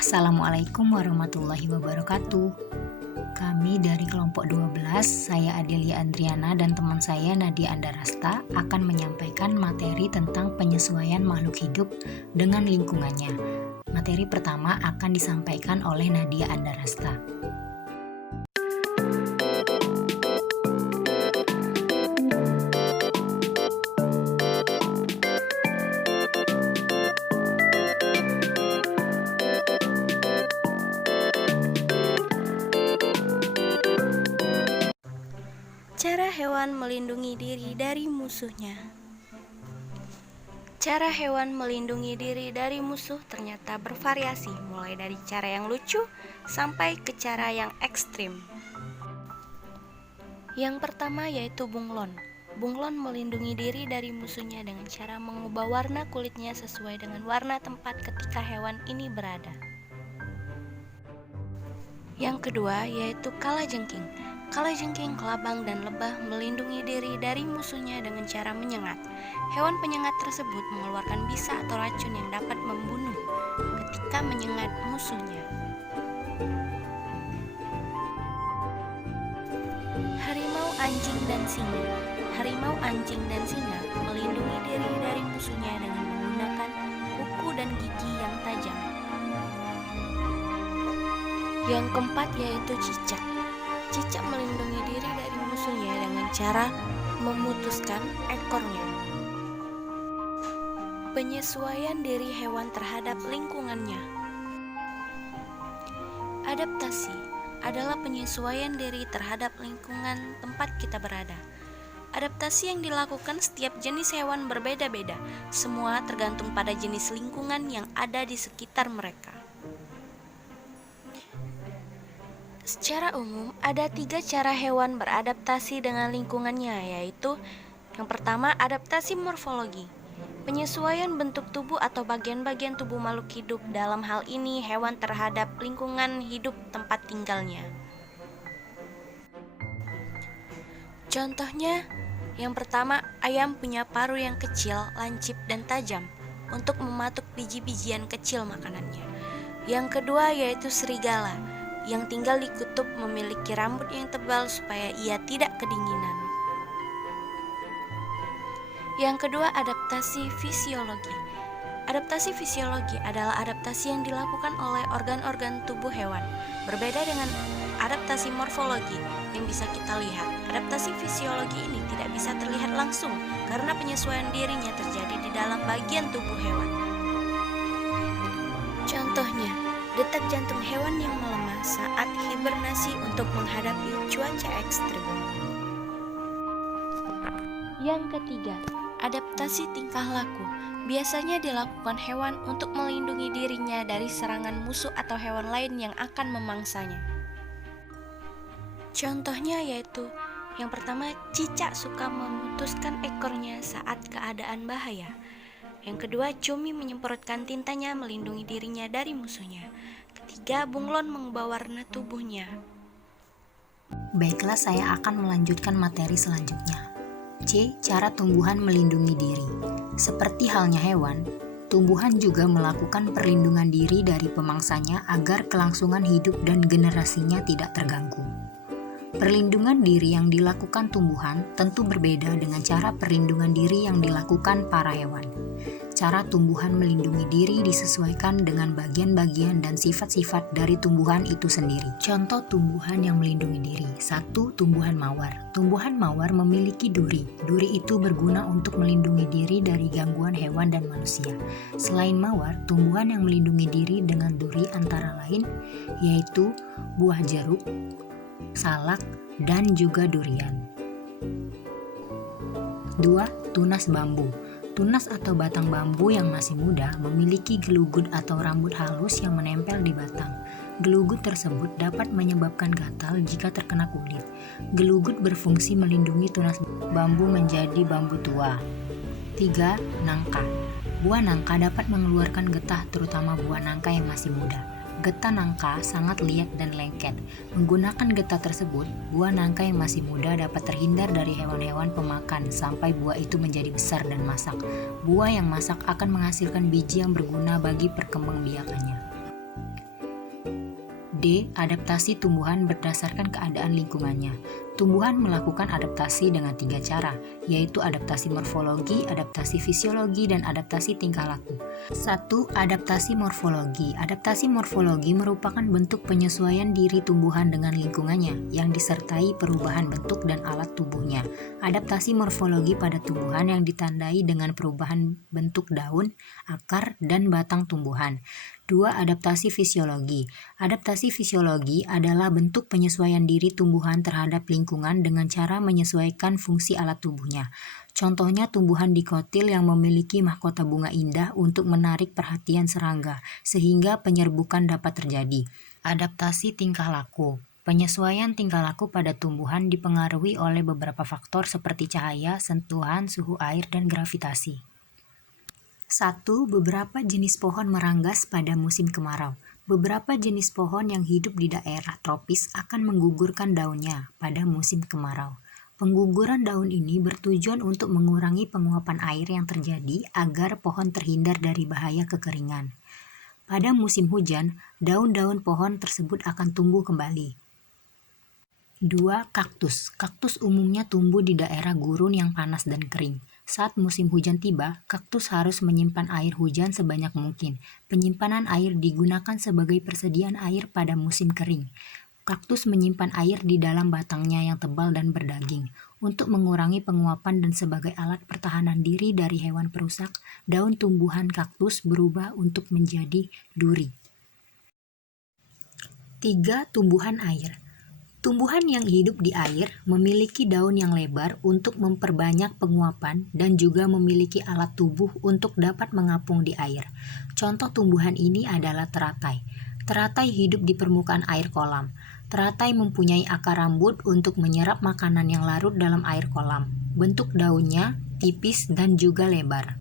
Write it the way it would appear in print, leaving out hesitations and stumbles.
Assalamualaikum warahmatullahi wabarakatuh. Kami dari kelompok 12, saya Adelia Andriana dan teman saya Nadia Andarasta akan menyampaikan materi tentang penyesuaian makhluk hidup dengan lingkungannya. Materi pertama akan disampaikan oleh Nadia Andarasta. Cara hewan melindungi diri dari musuhnya. Cara hewan melindungi diri dari musuh ternyata bervariasi, mulai dari cara yang lucu sampai ke cara yang ekstrim. Yang pertama yaitu bunglon. Bunglon melindungi diri dari musuhnya dengan cara mengubah warna kulitnya sesuai dengan warna tempat ketika hewan ini berada. Yang kedua yaitu kalajengking. Kalajengking, kelabang, dan lebah melindungi diri dari musuhnya dengan cara menyengat. Hewan penyengat tersebut mengeluarkan bisa atau racun yang dapat membunuh ketika menyengat musuhnya. Harimau, anjing, dan singa. Harimau, anjing, dan singa melindungi diri dari musuhnya dengan menggunakan kuku dan gigi yang tajam. Yang keempat yaitu cicak. Cicak melindungi diri dari musuhnya dengan cara memutuskan ekornya. Penyesuaian diri hewan terhadap lingkungannya. Adaptasi adalah penyesuaian diri terhadap lingkungan tempat kita berada. Adaptasi yang dilakukan setiap jenis hewan berbeda-beda. Semua tergantung pada jenis lingkungan yang ada di sekitar mereka. Secara umum, ada 3 cara hewan beradaptasi dengan lingkungannya, yaitu yang pertama, adaptasi morfologi. Penyesuaian bentuk tubuh atau bagian-bagian tubuh makhluk hidup, dalam hal ini hewan terhadap lingkungan hidup tempat tinggalnya. Contohnya, yang pertama, ayam punya paruh yang kecil, lancip, dan tajam untuk mematuk biji-bijian kecil makanannya. Yang kedua yaitu serigala, yang tinggal di kutub memiliki rambut yang tebal supaya ia tidak kedinginan. Yang kedua, adaptasi fisiologi. Adaptasi fisiologi adalah adaptasi yang dilakukan oleh organ-organ tubuh hewan. Berbeda dengan adaptasi morfologi yang bisa kita lihat. Adaptasi fisiologi ini tidak bisa terlihat langsung karena penyesuaian dirinya terjadi di dalam bagian tubuh hewan. Contohnya, detak jantung hewan yang melemah saat hibernasi untuk menghadapi cuaca ekstrim. Yang ketiga, adaptasi tingkah laku. Biasanya dilakukan hewan untuk melindungi dirinya dari serangan musuh atau hewan lain yang akan memangsanya. Contohnya yaitu, yang pertama, cicak suka memutuskan ekornya saat keadaan bahaya. Yang kedua, cumi menyemprotkan tintanya melindungi dirinya dari musuhnya. Ketiga, bunglon mengubah warna tubuhnya. Baiklah, saya akan melanjutkan materi selanjutnya. C. Cara tumbuhan melindungi diri. Seperti halnya hewan, tumbuhan juga melakukan perlindungan diri dari pemangsanya agar kelangsungan hidup dan generasinya tidak terganggu. Perlindungan diri yang dilakukan tumbuhan tentu berbeda dengan cara perlindungan diri yang dilakukan para hewan. Cara tumbuhan melindungi diri disesuaikan dengan bagian-bagian dan sifat-sifat dari tumbuhan itu sendiri. Contoh tumbuhan yang melindungi diri. 1. Tumbuhan mawar. Tumbuhan mawar memiliki duri. Duri itu berguna untuk melindungi diri dari gangguan hewan dan manusia. Selain mawar, tumbuhan yang melindungi diri dengan duri antara lain yaitu buah jeruk, salak, dan juga durian. 2. Tunas bambu. Tunas atau batang bambu yang masih muda memiliki gelugut atau rambut halus yang menempel di batang. Gelugut tersebut dapat menyebabkan gatal jika terkena kulit. Gelugut berfungsi melindungi tunas bambu menjadi bambu tua. 3. Nangka. Buah nangka dapat mengeluarkan getah, terutama buah nangka yang masih muda. Getah nangka sangat liat dan lengket. Menggunakan getah tersebut, buah nangka yang masih muda dapat terhindar dari hewan-hewan pemakan sampai buah itu menjadi besar dan masak. Buah yang masak akan menghasilkan biji yang berguna bagi perkembangbiakannya. D. Adaptasi tumbuhan berdasarkan keadaan lingkungannya. Tumbuhan melakukan adaptasi dengan 3 cara, yaitu adaptasi morfologi, adaptasi fisiologi, dan adaptasi tingkah laku. 1. Adaptasi morfologi. Adaptasi morfologi merupakan bentuk penyesuaian diri tumbuhan dengan lingkungannya yang disertai perubahan bentuk dan alat tubuhnya. Adaptasi morfologi pada tumbuhan yang ditandai dengan perubahan bentuk daun, akar, dan batang tumbuhan. 2. Adaptasi fisiologi. Adaptasi fisiologi adalah bentuk penyesuaian diri tumbuhan terhadap lingkungan dengan cara menyesuaikan fungsi alat tubuhnya. Contohnya tumbuhan dikotil yang memiliki mahkota bunga indah untuk menarik perhatian serangga, sehingga penyerbukan dapat terjadi. Adaptasi tingkah laku. Penyesuaian tingkah laku pada tumbuhan dipengaruhi oleh beberapa faktor seperti cahaya, sentuhan, suhu air, dan gravitasi. 1. Beberapa jenis pohon meranggas pada musim kemarau. Beberapa jenis pohon yang hidup di daerah tropis akan menggugurkan daunnya pada musim kemarau. Pengguguran daun ini bertujuan untuk mengurangi penguapan air yang terjadi agar pohon terhindar dari bahaya kekeringan. Pada musim hujan, daun-daun pohon tersebut akan tumbuh kembali. 2. Kaktus. Kaktus umumnya tumbuh di daerah gurun yang panas dan kering. Saat musim hujan tiba, kaktus harus menyimpan air hujan sebanyak mungkin. Penyimpanan air digunakan sebagai persediaan air pada musim kering. Kaktus menyimpan air di dalam batangnya yang tebal dan berdaging. Untuk mengurangi penguapan dan sebagai alat pertahanan diri dari hewan perusak, daun tumbuhan kaktus berubah untuk menjadi duri. 3. Tumbuhan air. Tumbuhan yang hidup di air memiliki daun yang lebar untuk memperbanyak penguapan dan juga memiliki alat tubuh untuk dapat mengapung di air. Contoh tumbuhan ini adalah teratai. Teratai hidup di permukaan air kolam. Teratai mempunyai akar rambut untuk menyerap makanan yang larut dalam air kolam. Bentuk daunnya tipis dan juga lebar.